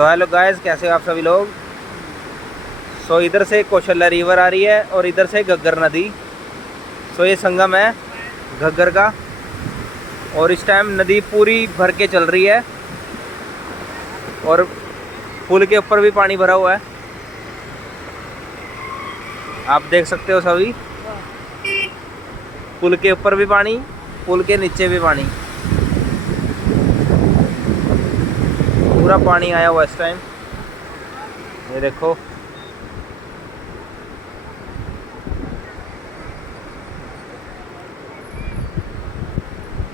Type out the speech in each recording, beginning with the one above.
So hello guys, कैसे हो आप सभी लोग। सो इधर से कौशल्या रिवर आ रही है और इधर से घग्गर नदी। सो ये संगम है घग्गर का और इस टाइम नदी पूरी भर के चल रही है और पुल के ऊपर भी पानी भरा हुआ है, आप देख सकते हो सभी। पुल के ऊपर भी पानी, पुल के नीचे भी पानी, पूरा पानी आया हुआ इस टाइम। ये देखो,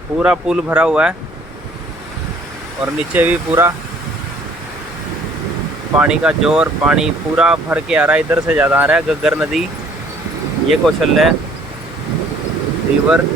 पूरा पुल भरा हुआ है और नीचे भी पूरा पानी का जोर, पानी पूरा भर के आ रहा है। इधर से ज़्यादा आ रहा है घग्गर नदी, ये कौशल्या रिवर।